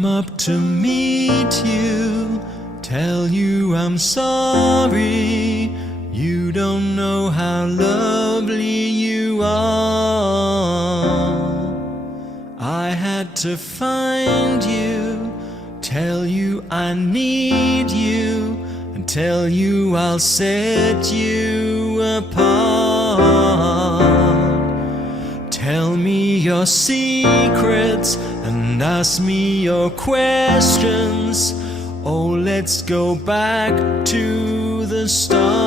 come up to meet you, tell you I'm sorry. You don't know how lovely you are. I had to find you, tell you I need you, and tell you I'll set you apart. Tell me your secrets and ask me your questions. Oh, let's go back to the start.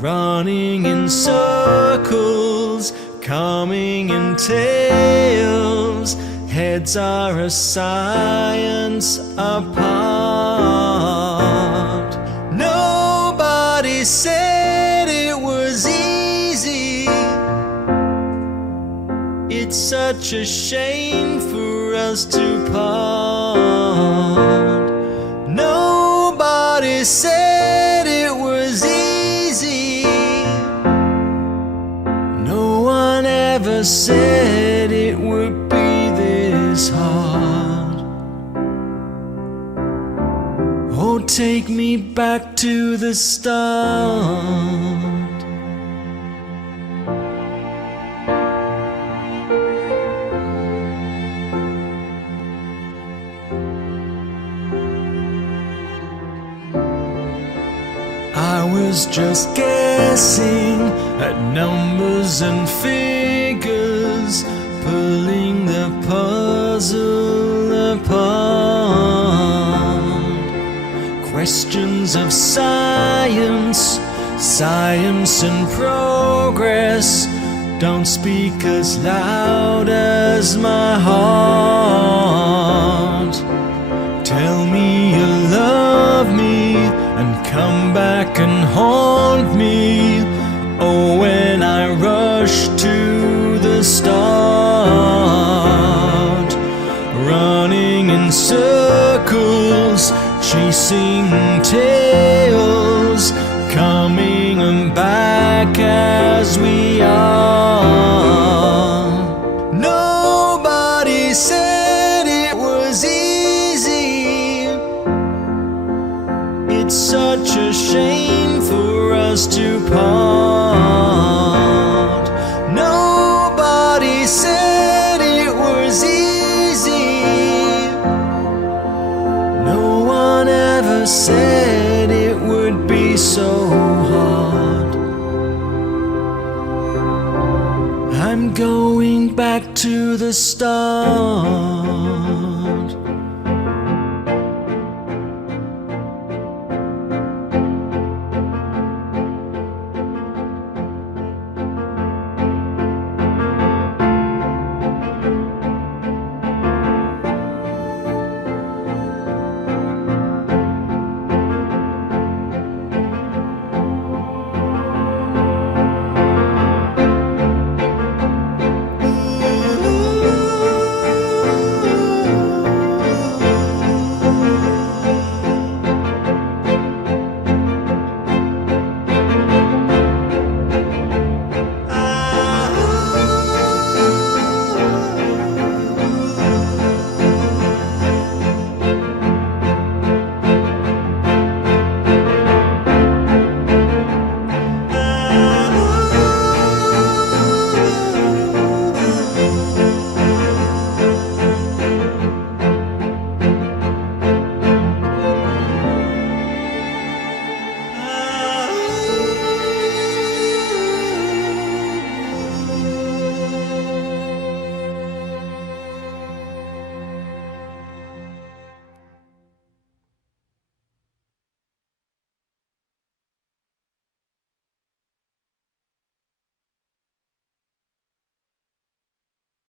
Running in circles, coming in tails, heads are a science apart. Nobody said it was easy. It's such a shame for us to part. Nobody said it was easy. No one ever said it would be this hard. Oh, take me back to the start. I was just guessing at numbers and figures, pulling the puzzle apart. Questions of science, science and progress don't speak as loud as my heart. Tell me you love me and come back and haunt me. Oh, when I rush to the start, running in circles, chasing tails, coming back as we are. Nobody said it was easy. It's such a shame for us to part. Nobody said it was easy. No one ever said it would be so hard. I'm going back to the start.